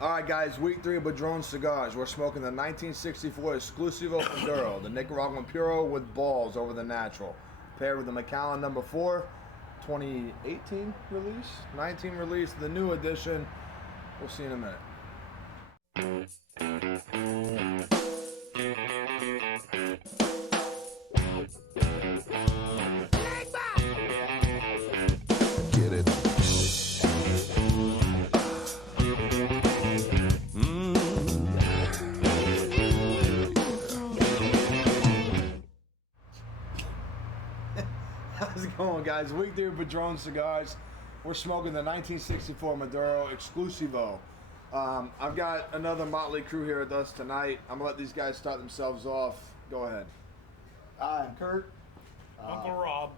All right, guys, week 3 of Padron Cigars. We're smoking the 1964 Exclusivo Maduro, the Nicaraguan Puro with balls over the natural. Paired with the Macallan number 4, 2018 release, 19 release, the new edition. We'll see you in a minute. Get it. How's it going, guys? Week 3 of Padron Cigars. We're smoking the 1964 Maduro Exclusivo. I've got another motley crew here with us tonight. I'm going to let these guys start themselves off. Go ahead. Hi, I'm Kurt. Uncle Rob.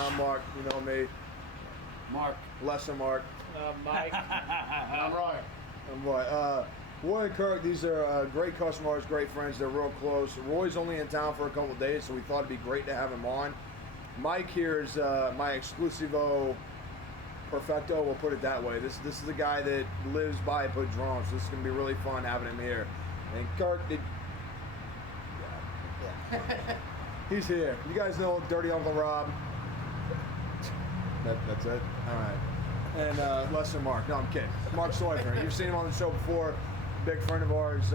I'm Mark. You know me. Mark. Lesser Mark. Mike. I'm Roy. I'm Roy. Roy and Kirk, these are great customers, great friends. They're real close. Roy's only in town for a couple of days, so we thought it'd be great to have him on. Mike here is my Exclusivo Perfecto, we'll put it that way. This is a guy that lives by Padron, so this is going to be really fun having him here. And Kirk, he's here. You guys know Dirty Uncle Rob. That's it? All right. And Lesser Mark. No, I'm kidding. Mark Soyfer. You've seen him on the show before. Big friend of ours.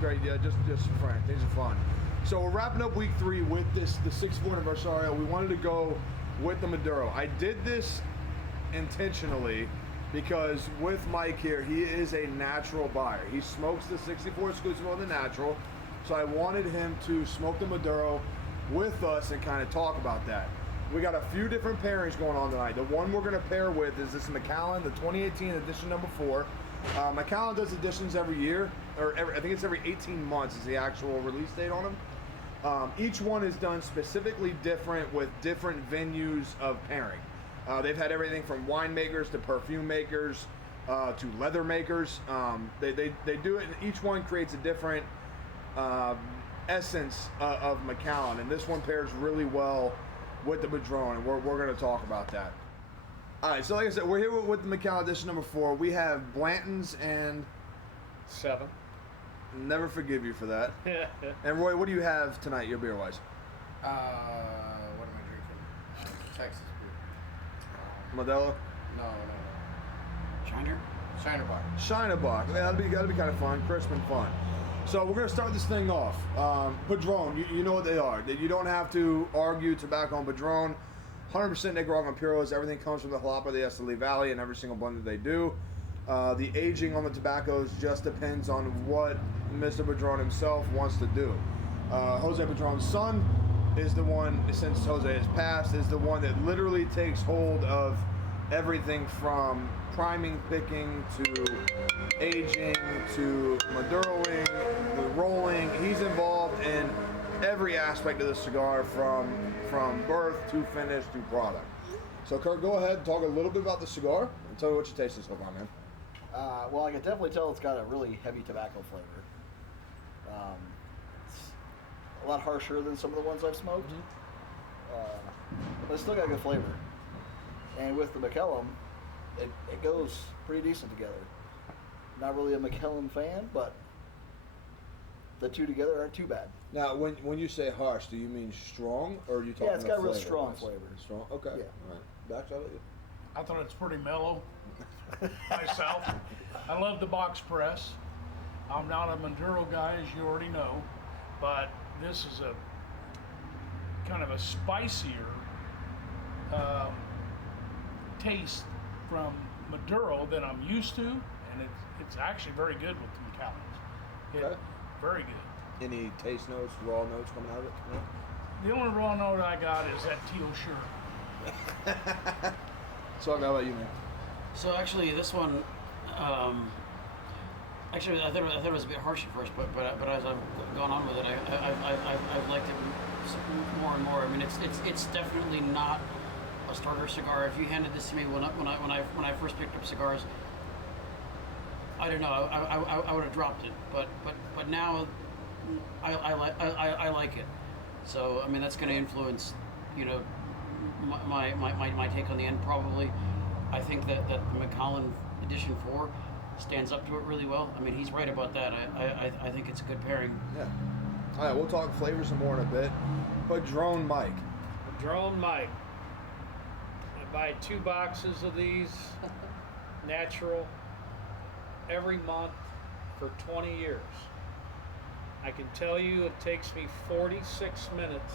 Great, yeah, just a friend. Things are fun. So we're wrapping up week 3 with the 64 Anniversario. We wanted to go with the Maduro. I did this intentionally because with Mike here, he is a natural buyer. He smokes the 64 Exclusivo the natural. So I wanted him to smoke the Maduro with us and kind of talk about that. We got a few different pairings going on tonight. The one we're going to pair with is this Macallan, the 2018 edition number 4. Macallan does editions every year, or I think it's every 18 months is the actual release date on them. Each one is done specifically different with different venues of pairing. They've had everything from winemakers to perfume makers to leather makers. They do it, and each one creates a different essence of Macallan, and this one pairs really well with the Padron, and we're going to talk about that. All right, so like I said, we're here with the Macallan edition number 4. We have Blanton's and 7. Never forgive you for that. And Roy, what do you have tonight, your beer wise? What am I drinking? Texas beer. Modelo? No. Shiner Bar. Shinerbach. Yeah, that'll be kind of fun, crisp and fun. So we're gonna start this thing off. Padron, you know what they are. You don't have to argue tobacco on Padron. 100% Nicaraguan Puros. Everything comes from the Jalapa de Esteli Valley, and every single blend that they do. The aging on the tobaccos just depends on what Mr. Padron himself wants to do. Jose Padron's son is the one, since Jose has passed, is the one that literally takes hold of everything from priming, picking, to aging, to Maduroing, the rolling. He's involved in every aspect of the cigar from birth to finish to product. So Kurt, go ahead and talk a little bit about the cigar and tell me what you tasted so far, man. Well, I can definitely tell it's got a really heavy tobacco flavor. It's a lot harsher than some of the ones I've smoked, but it's still got good flavor. And with the Macallan, it goes pretty decent together. Not really a Macallan fan, but the two together aren't too bad. Now, when you say harsh, do you mean strong, or are you talking? Yeah, it's got a real flavor? strong flavor. Strong. Okay. Yeah. All right. Dax, how about you? I thought it's pretty mellow myself. I love the box press. I'm not a Maduro guy, as you already know, but this is a kind of a spicier taste from Maduro than I'm used to, and it's actually very good with the Macallans. Okay. Very good. Any taste notes, raw notes coming out of it? No? The only raw note I got is that teal shirt. So how about you, man? So actually, this one, actually I thought it was a bit harsh at first, but as I've gone on with it, I've liked it more and more. I mean, it's definitely not a starter cigar. If you handed this to me when I first picked up cigars, I don't know, I would have dropped it. But now I like it. So I mean, that's going to influence, you know, my take on the end probably. I think that the Macallan Edition 4 stands up to it really well. I mean, he's right about that. I think it's a good pairing. Yeah. All right, we'll talk flavors some more in a bit. Padron Mike. Padron Mike. I buy 2 boxes of these, natural, every month for 20 years. I can tell you it takes me 46 minutes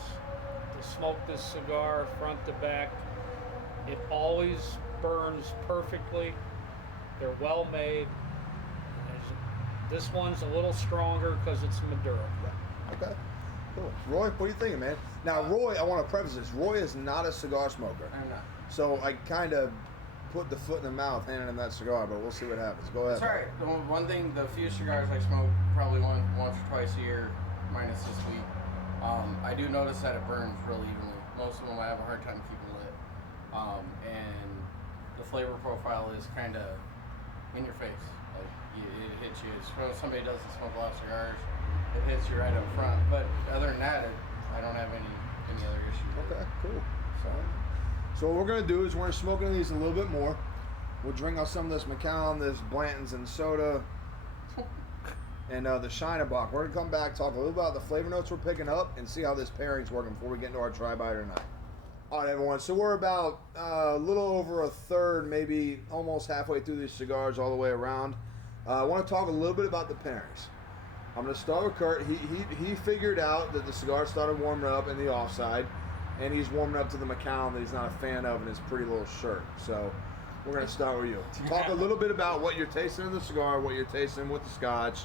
to smoke this cigar front to back. It always burns perfectly. They're well made. This one's a little stronger because it's Maduro. Okay, cool. Roy, what are you thinking, man? Now, Roy, I want to preface this. Roy is not a cigar smoker. I'm not. So I kind of put the foot in the mouth handing him that cigar, but we'll see what happens. Go ahead. It's alright. The one thing, the few cigars I smoke probably once or twice a year, minus this week, I do notice that it burns really evenly. Most of them I have a hard time keeping lit. And the flavor profile is kind of in your face. Like, it hits you. It's when somebody doesn't smoke a lot of cigars, it hits you right up front. But other than that, I don't have any other issues. Okay, cool. So what we're going to do is we're going to smoke these a little bit more. We'll drink on some of this Macallan, this Blanton's and soda, and the Shinerbach. We're going to come back, talk a little about the flavor notes we're picking up, and see how this pairing's working before we get into our try-bite tonight. All right, everyone. So we're about a little over a third, maybe almost halfway through these cigars all the way around. I want to talk a little bit about the pairings. I'm going to start with Kurt. He figured out that the cigar started warming up in the offside, and he's warming up to the Macallan that he's not a fan of in his pretty little shirt. So we're going to start with you. Talk a little bit about what you're tasting in the cigar, what you're tasting with the scotch.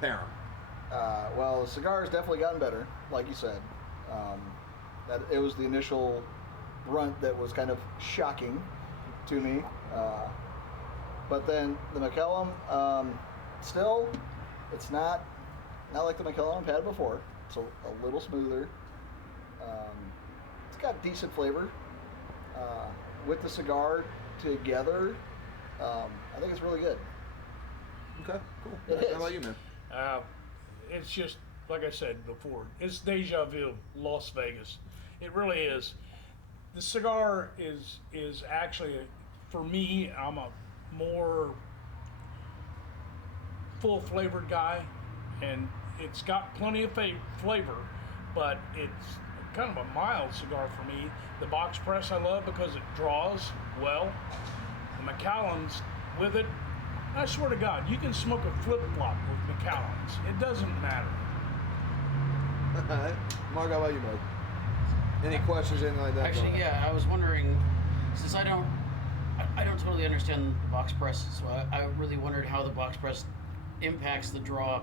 Pair 'em. Well, the cigar has definitely gotten better, like you said. That it was the initial brunt that was kind of shocking to me. But then the Macallan, still, it's not like the Macallan I've had before. It's a little smoother. It's got decent flavor. With the cigar together, I think it's really good. Okay, cool. It is. How about you, man? It's just, like I said before, it's deja vu, Las Vegas. It really is. The cigar is actually, for me, I'm a more full flavored guy, and it's got plenty of flavor, but it's kind of a mild cigar for me. The box press I love because it draws well. The Macallans with it, I swear to God, you can smoke a flip-flop with Macallans. It doesn't matter. Mark, how about you, Mike? Any questions, anything like that? Actually, yeah, I was wondering, since I don't totally understand the box press, so I really wondered how the box press impacts the draw,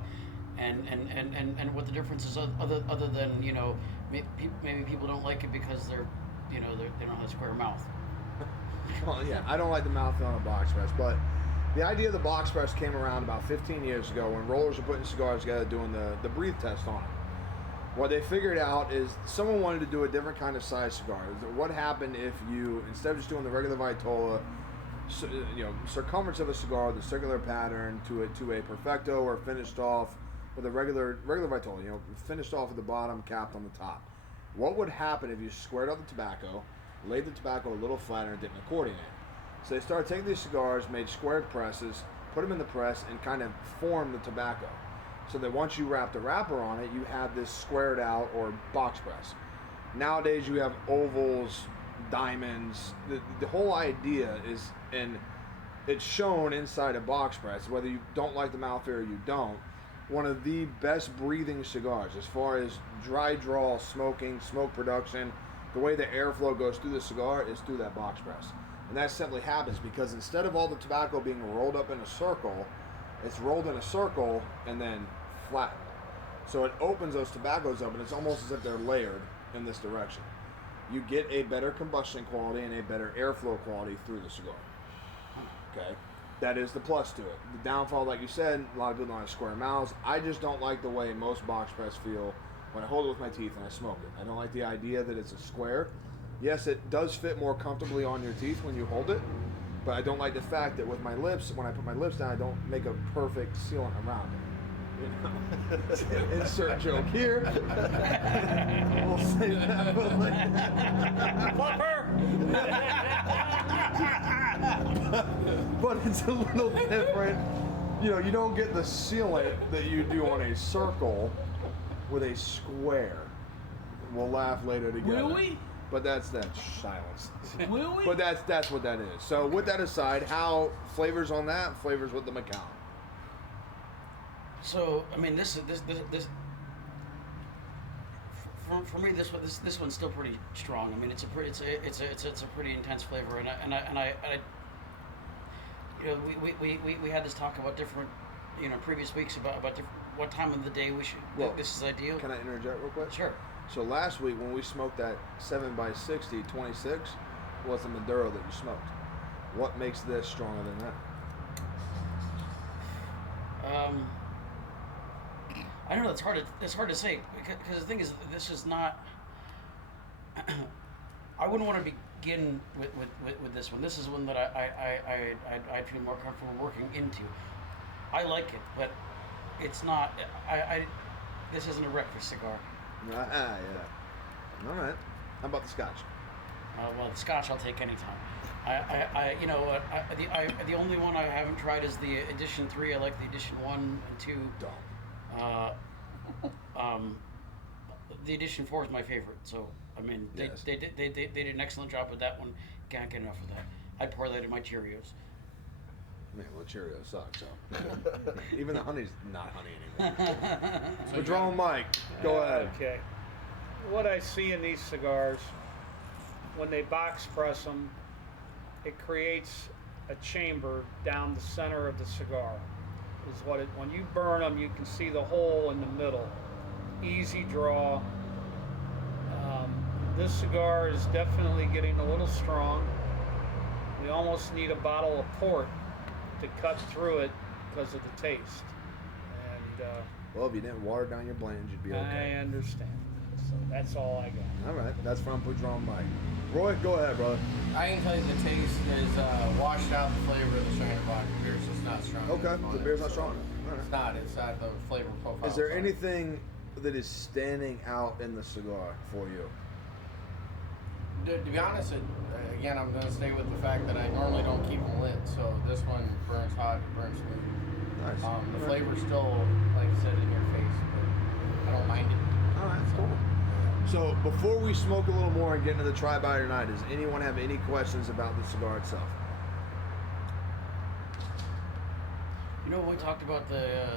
and what the difference is other than, maybe people don't like it because they don't have a square mouth. Well, yeah, I don't like the mouthfeel on a box press, but the idea of the box press came around about 15 years ago when rollers were putting cigars together doing the breathe test on them. What they figured out is someone wanted to do a different kind of size cigar. What happened if you, instead of just doing the regular Vitola, circumference of a cigar, the circular pattern to a perfecto or finished off with a regular Vitola, finished off at the bottom, capped on the top. What would happen if you squared out the tobacco, laid the tobacco a little flatter, and did an accordion in? So they started taking these cigars, made squared presses, put them in the press, and kind of formed the tobacco. So that once you wrap the wrapper on it, you have this squared out or box press. Nowadays you have ovals, diamonds. The whole idea is, and it's shown inside a box press, whether you don't like the mouthfeel or you don't, one of the best breathing cigars as far as dry draw, smoking, smoke production. The way the airflow goes through the cigar is through that box press. And that simply happens because instead of all the tobacco being rolled up in a circle, it's rolled in a circle and then flattened. So it opens those tobaccos up and it's almost as if they're layered in this direction. You get a better combustion quality and a better airflow quality through the cigar. Okay? That is the plus to it. The downfall, like you said, a lot of people don't have square mouths. I just don't like the way most box press feel when I hold it with my teeth and I smoke it. I don't like the idea that it's a square. Yes, it does fit more comfortably on your teeth when you hold it, but I don't like the fact that with my lips, when I put my lips down, I don't make a perfect sealant around it. Insert joke here. We'll save that for later. But it's a little different. You know, you don't get the sealant that you do on a circle with a square. We'll laugh later together. Will we? But that's silence. Will we? But that's what that is. So with that aside, how flavors on that? Flavors with the Macallan. So I mean, this for me, this one's still pretty strong. I mean, it's a pretty intense flavor, and I you know, we had this talk about different, you know, previous weeks about what time of the day we should. Well, this is ideal. Can I interject real quick? Sure. So last week when we smoked that 7x60 26 was the Maduro that you smoked. What makes this stronger than that? I don't know. It's hard to say because the thing is, this is not. I wouldn't want to begin with this one. This is one that I feel more comfortable working into. I like it, but it's not. This isn't a breakfast cigar. Yeah. All right. How about the Scotch? Well, the Scotch I'll take anytime. You know what? The only one I haven't tried is the Edition 3. I like the Edition 1 and 2. The Edition 4 is my favorite. So I mean, Yes. they did an excellent job with that one. Can't get enough of that. I'd pour that in my Cheerios. Man, well, Cheerios suck, so. Even the honey's not honey anymore. Padron Mike, go ahead. Okay. What I see in these cigars, when they box press them, it creates a chamber down the center of the cigar. Is what it. When you burn them, you can see the hole in the middle. Easy draw. This cigar is definitely getting a little strong. We almost need a bottle of port to cut through it because of the taste. And Well, if you didn't water down your blends, you'd be I okay. understand. So that's all I got. All right, that's from Padron Mike. Roy, go ahead, brother. I can tell you the taste is washed out the flavor of the Shiner vodka beer, so it's not strong. Okay, enough on the it, beer's not so strong enough. All right. It's not. It's not the flavor profile. Is there anything that is standing out in the cigar for you? To be honest, again, I'm going to stay with the fact that I normally don't keep them lit, so this one burns hot, it burns smooth. Nice. The flavor's still, like I said, in your face, but I don't mind it. All right, cool. So before we smoke a little more and get into the try by tonight, does anyone have any questions about the cigar itself? You know, when we talked about the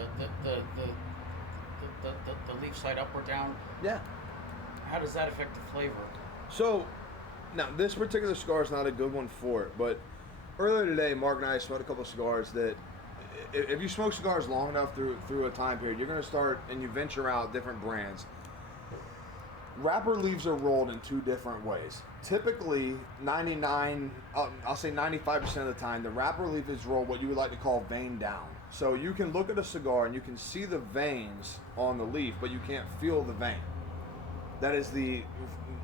leaf side up or down, Yeah. how does that affect the flavor? So, now this particular cigar is not a good one for it, but earlier today, Mark and I smoked a couple of cigars that, if you smoke cigars long enough through a time period, you're going to start and you venture out different brands. Wrapper leaves are rolled in two different ways. Typically, I'll say 95% of the time, the wrapper leaf is rolled what you would like to call vein down. So you can look at a cigar and you can see the veins on the leaf, but you can't feel the vein. That is the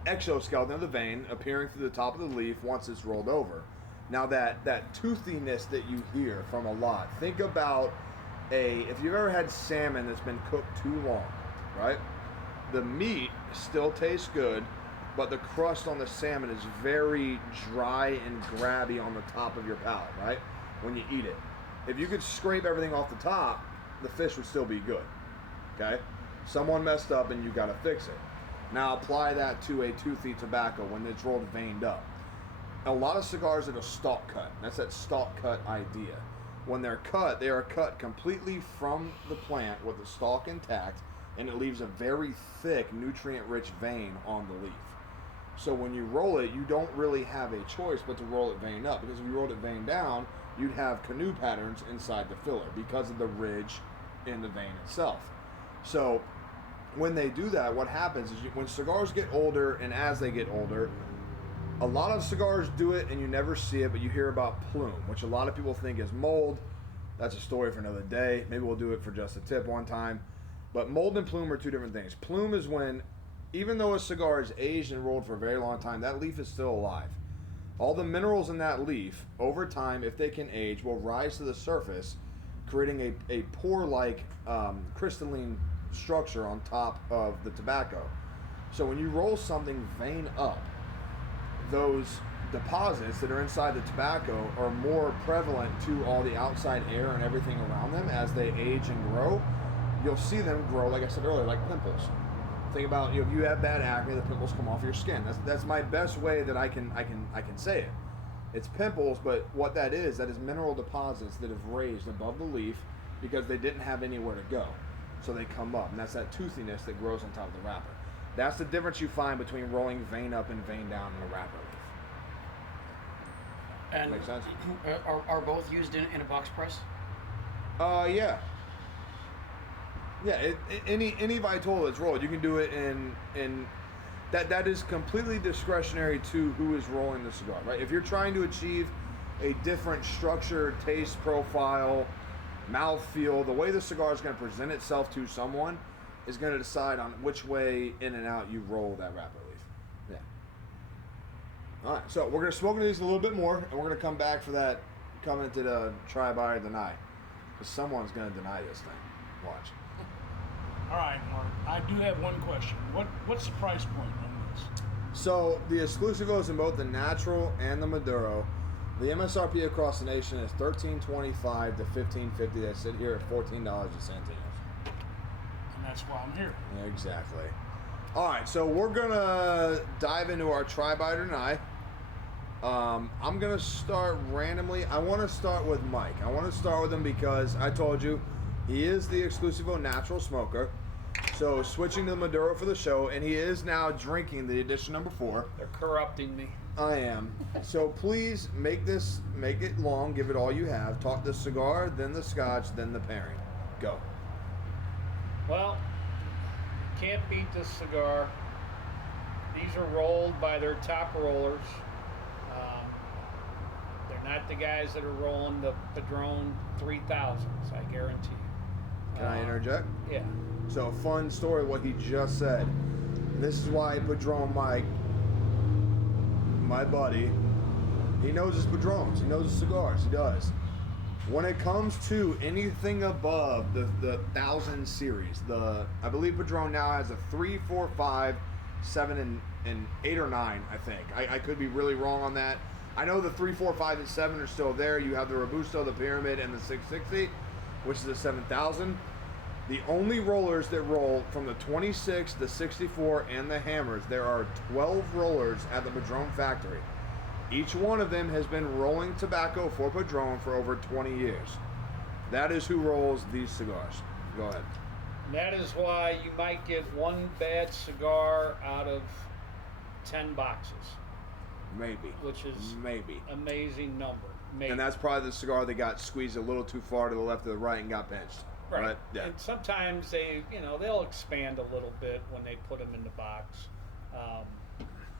exoskeleton of the vein appearing through the top of the leaf once it's rolled over. Now that toothiness that you hear from a lot, think about if you've ever had salmon that's been cooked too long, right? The meat still tastes good, but the crust on the salmon is very dry and grabby on the top of your palate, right? When you eat it. If you could scrape everything off the top, the fish would still be good, okay? Someone messed up and you gotta fix it. Now apply that to a toothy tobacco when it's rolled veined up. A lot of cigars that are stalk cut. That's that stalk cut idea. When they're cut, they are cut completely from the plant with the stalk intact, and it leaves a very thick, nutrient-rich vein on the leaf. So when you roll it, you don't really have a choice but to roll it veined up, because if you rolled it veined down, you'd have canoe patterns inside the filler because of the ridge in the vein itself. So when they do that, what happens is when cigars get older, and as they get older, a lot of cigars do it and you never see it, but you hear about plume, which a lot of people think is mold. That's a story for another day. Maybe we'll do it for just a tip one time. But mold and plume are two different things. Plume is when, even though a cigar is aged and rolled for a very long time, that leaf is still alive. All the minerals in that leaf, over time, if they can age, will rise to the surface, creating a pore-like crystalline structure on top of the tobacco. So when you roll something vein up, those deposits that are inside the tobacco are more prevalent to all the outside air and everything around them as they age and grow. You'll see them grow, like I said earlier, like pimples. Think about, if you have bad acne, the pimples come off your skin. That's my best way that I can say it. It's pimples, but what that is mineral deposits that have raised above the leaf because they didn't have anywhere to go. So they come up, and that's that toothiness that grows on top of the wrapper. That's the difference you find between rolling vein up and vein down in a wrapper leaf. And Make sense? Are both used in a box press? Yeah. Yeah, any Vitola that's rolled, you can do it in that is completely discretionary to who is rolling the cigar, right? If you're trying to achieve a different structure, taste profile, mouthfeel, the way the cigar is going to present itself to someone is going to decide on which way in and out you roll that wrapper leaf. Yeah. All right, so we're going to smoke these a little bit more, and we're going to come back for that commented try, buy, or deny. Because someone's going to deny this thing. Watch. All right, Mark. I do have one question. What's the price point on this? So the Exclusivos in both the natural and the Maduro, the MSRP across the nation is $13.25 to $15.50. They sit here at $14 at Santinos. And that's why I'm here. Yeah, exactly. All right, so we're gonna dive into our try, buy, or deny. I'm gonna start randomly. I want to start with Mike. I want to start with him because I told you he is the Exclusivo natural smoker. So switching to the Maduro for the show, and he is now drinking the edition number 4. They're corrupting me. I am. So please make it long, give it all you have. Talk the cigar, then the scotch, then the pairing. Go. Well, can't beat this cigar. These are rolled by their top rollers. They're not the guys that are rolling the Padron 3000s, I guarantee you. Can I interject? Yeah. So fun story what he just said. This is why Padron Mike, my buddy, he knows his Padrons. He knows his cigars. He does. When it comes to anything above the 1000 series, I believe Padron now has a 3, 4, 5, 7, and 8 or 9, I think. I could be really wrong on that. I know the 3, 4, 5, and 7 are still there. You have the Robusto, the Pyramid, and the 660, which is the 7000. The only rollers that roll from the 26, the 64, and the hammers, there are 12 rollers at the Padron factory. Each one of them has been rolling tobacco for Padron for over 20 years. That is who rolls these cigars. Go ahead. That is why you might get one bad cigar out of 10 boxes. Maybe. Which is maybe amazing number. Maybe. And that's probably the cigar that got squeezed a little too far to the left or the right and got pinched. Right. Yeah. And sometimes they'll expand a little bit when they put them in the box.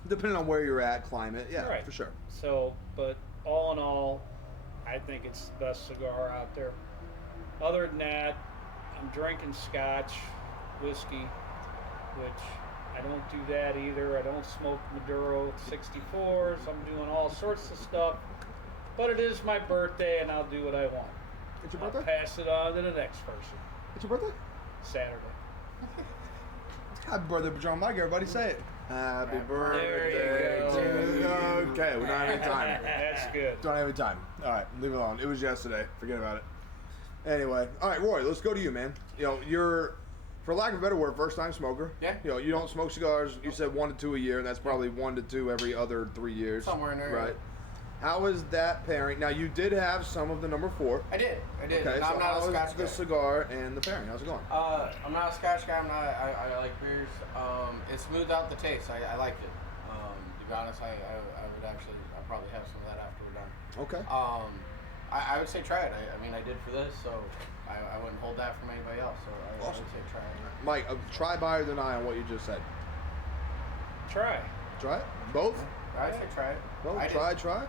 Depending on where you're at, climate, yeah, right. For sure. So, but all in all, I think it's the best cigar out there. Other than that, I'm drinking scotch, whiskey, which I don't do that either. I don't smoke Maduro 64s. I'm doing all sorts of stuff. But it is my birthday, and I'll do what I want. It's your I'll birthday? pass it on to the next person. It's your birthday? Saturday. Happy birthday, Padron Mike. Everybody say it. Happy birthday There you to you. Okay, we don't have any time. That's good. Don't have any time. All right, leave it alone. It was yesterday. Forget about it. Anyway, all right, Roy, let's go to you, man. You're, for lack of a better word, first-time smoker. Yeah. You don't smoke cigars. You said 1 to 2 a year, and that's probably 1 to 2 every other 3 years. Somewhere in there. Right. How is that pairing? Now, you did have some of the number 4. I did. Okay, No, so I'm not how a is scotch the guy. cigar and the pairing? How's it going? I'm not a scotch guy. I like beers. It smoothed out the taste. I liked it. To be honest, I would actually. I'll probably have some of that after we're done. Okay. I would say try it. I mean, I did for this, so I wouldn't hold that from anybody else. So I Awesome. would say try it. Mike, try, buy, or deny on what you just said. Try. Try it? Both? I'd say try it. Both? I did. Try?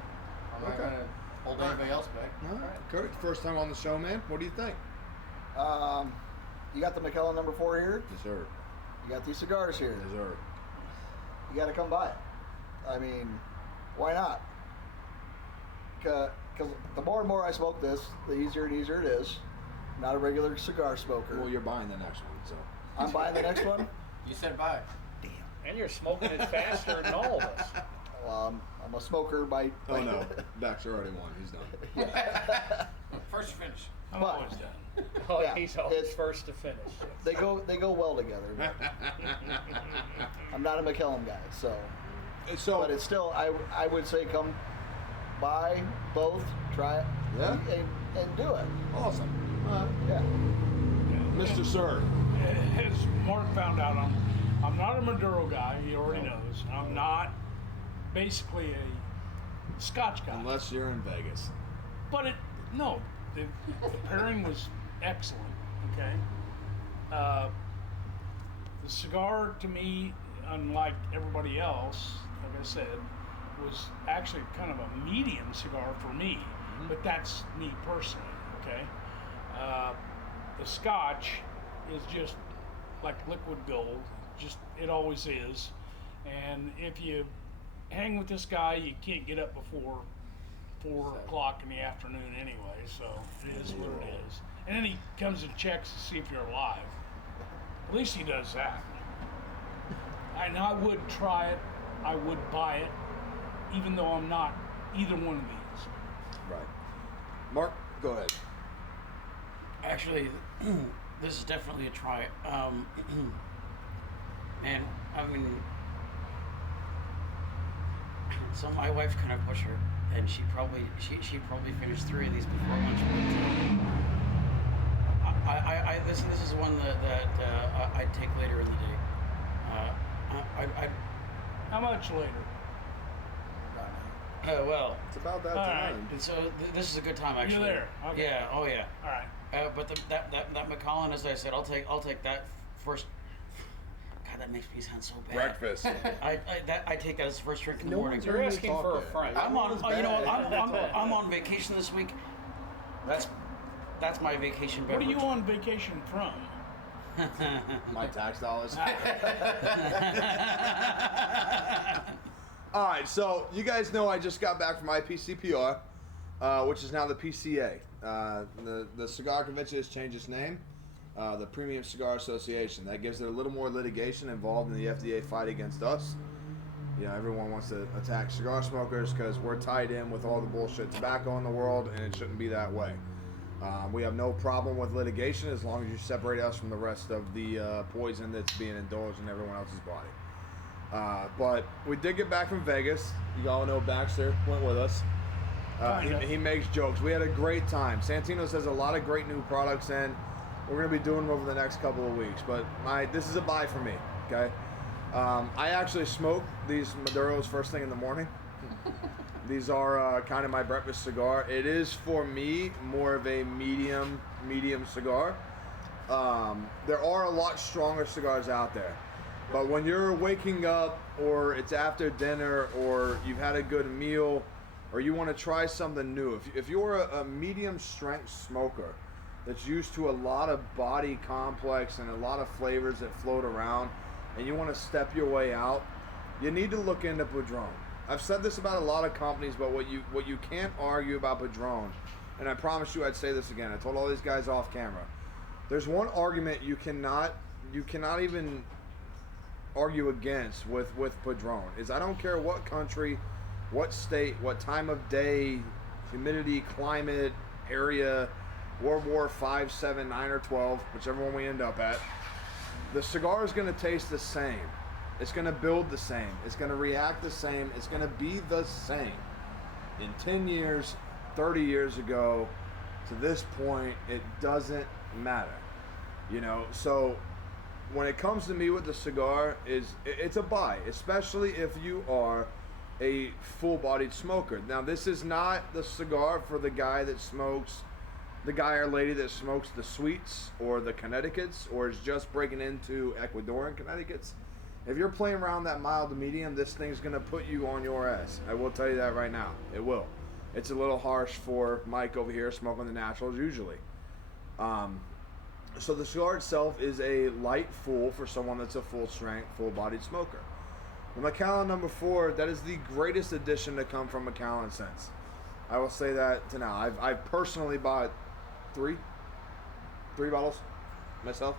I'm not Okay. gonna hold anybody else back. All right. Kurt, first time on the show, man. What do you think? You got the Macallan number 4 here. Yes, sir. You got these cigars here. Yes, sir. You got to come by it. I mean, why not? Because the more and more I smoke this, the easier and easier it is. not a regular cigar smoker. Well, you're buying the next one, so. I'm buying the next one. You said bye. Damn. And you're smoking it faster than all of us. Well, I'm a smoker by. Oh no, Baxter already won. He's done. First finish. I'm But- always done. Oh, Yeah, he's always it's- first to finish. They go well together. But I'm not a Macallan guy, so. So, But it's still, I would say come buy both, try it, Yeah? and do it. awesome. Yeah. Mr. Sir. As Mark found out, I'm not a Maduro guy. He already knows. I'm not basically a Scotch guy. Unless you're in Vegas. But the pairing was excellent. Okay. The cigar to me, unlike everybody else, like I said, was actually kind of a medium cigar for me. But that's me personally. Okay. The Scotch is just like liquid gold. Just it always is. And if you hang with this guy, you can't get up before 4 o'clock in the afternoon anyway, so it is what it is. And then he comes and checks to see if you're alive. At least he does that. And I would try it, I would buy it, even though I'm not either one of these. Right. Mark, go ahead. Actually, this is definitely a try. And I mean, so my wife kind of pushed her, and she probably finished 3 of these before lunch. But this is one that I'd take later in the day. How much later? Well, It's about that All time. and so this is a good time actually. You're there. Okay. Yeah. Oh yeah. All right. But that Macallan, as I said, I'll take that first. God, that makes me sound so bad. Breakfast. I take that as the first drink in the No morning. one's You're really asking talk for a there. friend. I'm on. Everyone's You know what? bad. I'm on vacation this week. That's my vacation What are beverage. you on vacation from? My tax dollars. All right, so you guys know I just got back from IPCPR, which is now the PCA. The cigar convention has changed its name, the Premium Cigar Association. That gives it a little more litigation involved in the FDA fight against us. You know, everyone wants to attack cigar smokers because we're tied in with all the bullshit tobacco in the world, and it shouldn't be that way. We have no problem with litigation as long as you separate us from the rest of the poison that's being indulged in everyone else's body. But we did get back from Vegas. You all know Baxter went with us. He makes jokes. We had a great time. Santino's has a lot of great new products in. We're going to be doing them over the next couple of weeks. But this is a buy for me, okay? I actually smoke these Maduros first thing in the morning. These are kind of my breakfast cigar. It is, for me, more of a medium cigar. There are a lot stronger cigars out there. But when you're waking up, or it's after dinner, or you've had a good meal, or you want to try something new, if you're a medium strength smoker that's used to a lot of body complex and a lot of flavors that float around, and you want to step your way out, you need to look into Padron. I've said this about a lot of companies, but what you can't argue about Padron, and I promise you I'd say this again, I told all these guys off camera, there's one argument you cannot even argue against with Padron, is I don't care what country, what state, what time of day, humidity, climate, area, World War 5, 7, 9, or 12, whichever one we end up at, the cigar is going to taste the same. It's going to build the same. It's going to react the same. It's going to be the same. In 10 years, 30 years ago, to this point, it doesn't matter. You know, so when it comes to me with the cigar, it's a buy, especially if you are a full-bodied smoker. Now, this is not the cigar for the guy or lady that smokes the sweets or the Connecticut's, or is just breaking into Ecuadorian Connecticut's. If you're playing around that mild to medium, this thing's going to put you on your ass. I will tell you that right now. It will. It's a little harsh for Mike over here smoking the naturals usually. So the cigar itself is a light full for someone that's a full-strength, full-bodied smoker. The Macallan number 4, that is the greatest addition to come from Macallan since. I will say that to now. I've personally bought 3. 3 bottles myself.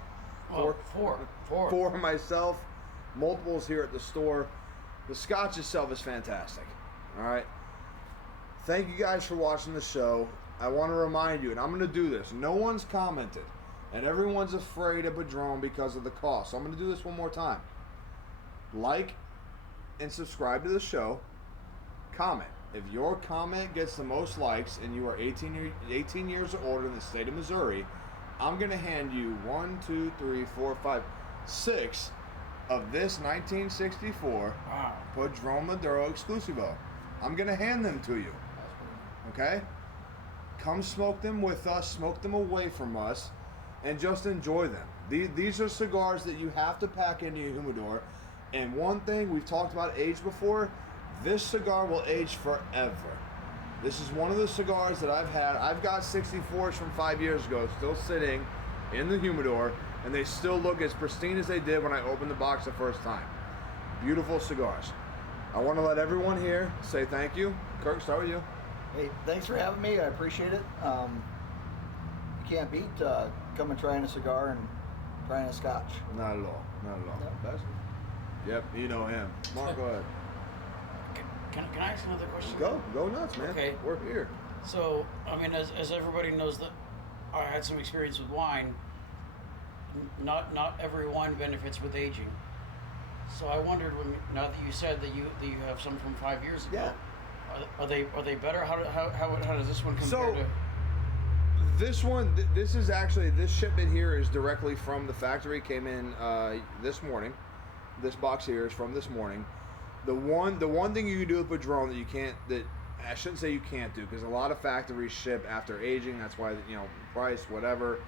Well, four. 4 myself. Multiples here at the store. The scotch itself is fantastic. All right. Thank you guys for watching the show. I want to remind you, and I'm going to do this. No one's commented, and everyone's afraid of Padron because of the cost. So I'm going to do this one more time. Like and subscribe to the show. Comment. If your comment gets the most likes and you are 18 years or older in the state of Missouri, I'm going to hand you 6 of this 1964 Padron Maduro Exclusivo. I'm going to hand them to you. Okay? Come smoke them with us, smoke them away from us, and just enjoy them. These are cigars that you have to pack into your humidor. And one thing, we've talked about age before, this cigar will age forever. This is one of the cigars that I've had. I've got 64s from 5 years ago still sitting in the humidor, and they still look as pristine as they did when I opened the box the first time. Beautiful cigars. I want to let everyone here say thank you. Kirk, start with you. Hey, thanks for having me. I appreciate it. You can't beat coming trying a cigar and trying a scotch. Not at all. Not at all. No. Best? Yep, you know him. Mark, go ahead. Can I ask another question? Go nuts, man. Okay. We're here. So, I mean, as everybody knows that I had some experience with wine. Not every wine benefits with aging. So I wondered, now that you said that you have some from 5 years ago, Yeah. are they better? How does this one compare So, to? this one, this is actually, this shipment here is directly from the factory. Came in this morning. This box here is from this morning. The one thing you can do with Padron that you can't, that I shouldn't say you can't do, because a lot of factories ship after aging. That's why, price, whatever.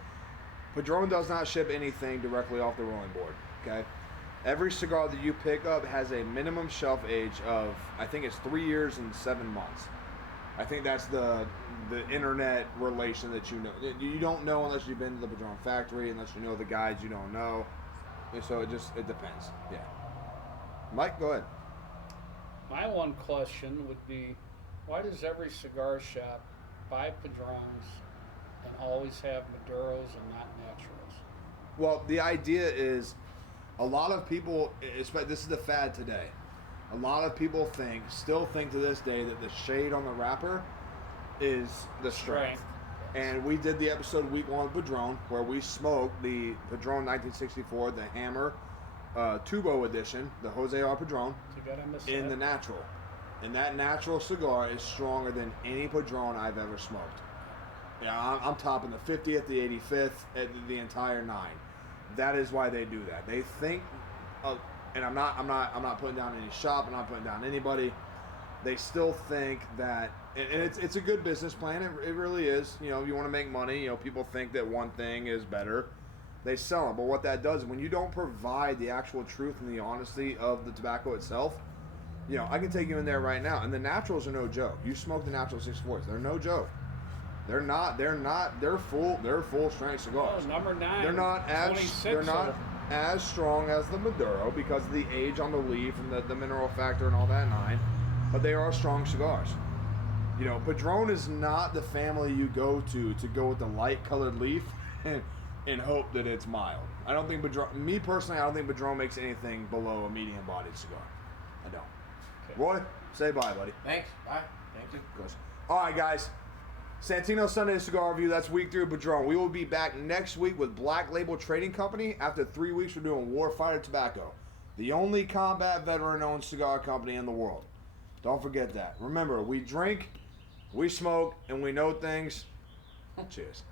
Padron does not ship anything directly off the rolling board. Okay, every cigar that you pick up has a minimum shelf age of, I think it's 3 years and 7 months. I think that's the internet relation that you know. You don't know unless you've been to the Padron factory, unless you know the guides. You don't know, and so it depends. Yeah. Mike, go ahead. My one question would be, why does every cigar shop buy Padrons and always have Maduros and not Naturals? Well, the idea is, a lot of people, this is the fad today. A lot of people still think to this day that the shade on the wrapper is the strength. And we did the episode week 1 with Padron, where we smoked the Padron 1964, the Hammer Tubo edition, the Jose R. Padron, in the natural. And that natural cigar is stronger than any Padron I've ever smoked. Yeah, I'm topping the 50th, the 85th, the entire 9. That is why they do that. They think, and I'm not putting down any shop. I'm not putting down anybody. They still think that, and it's a good business plan. It really is. You want to make money. People think that one thing is better. They sell them, but what that does, when you don't provide the actual truth and the honesty of the tobacco itself, I can take you in there right now, and the naturals are no joke. You smoke the natural 64s; they're no joke. They're not. They're full strength cigars. Oh, number 9. They're not as 26 they're not as strong as the Maduro because of the age on the leaf and the mineral factor and all that 9, but they are strong cigars. Padron is not the family you go to go with the light colored leaf and hope that it's mild. I don't think Padron, me personally, I don't think Padron makes anything below a medium bodied cigar. I don't. Okay. Roy, say bye, buddy. Thanks. Bye. Thank you. Of course. All right, guys. Santino Sunday Cigar Review. That's week 3 of Padron. We will be back next week with Black Label Trading Company. After 3 weeks, we're doing Warfighter Tobacco, the only combat veteran-owned cigar company in the world. Don't forget that. Remember, we drink, we smoke, and we know things. Cheers.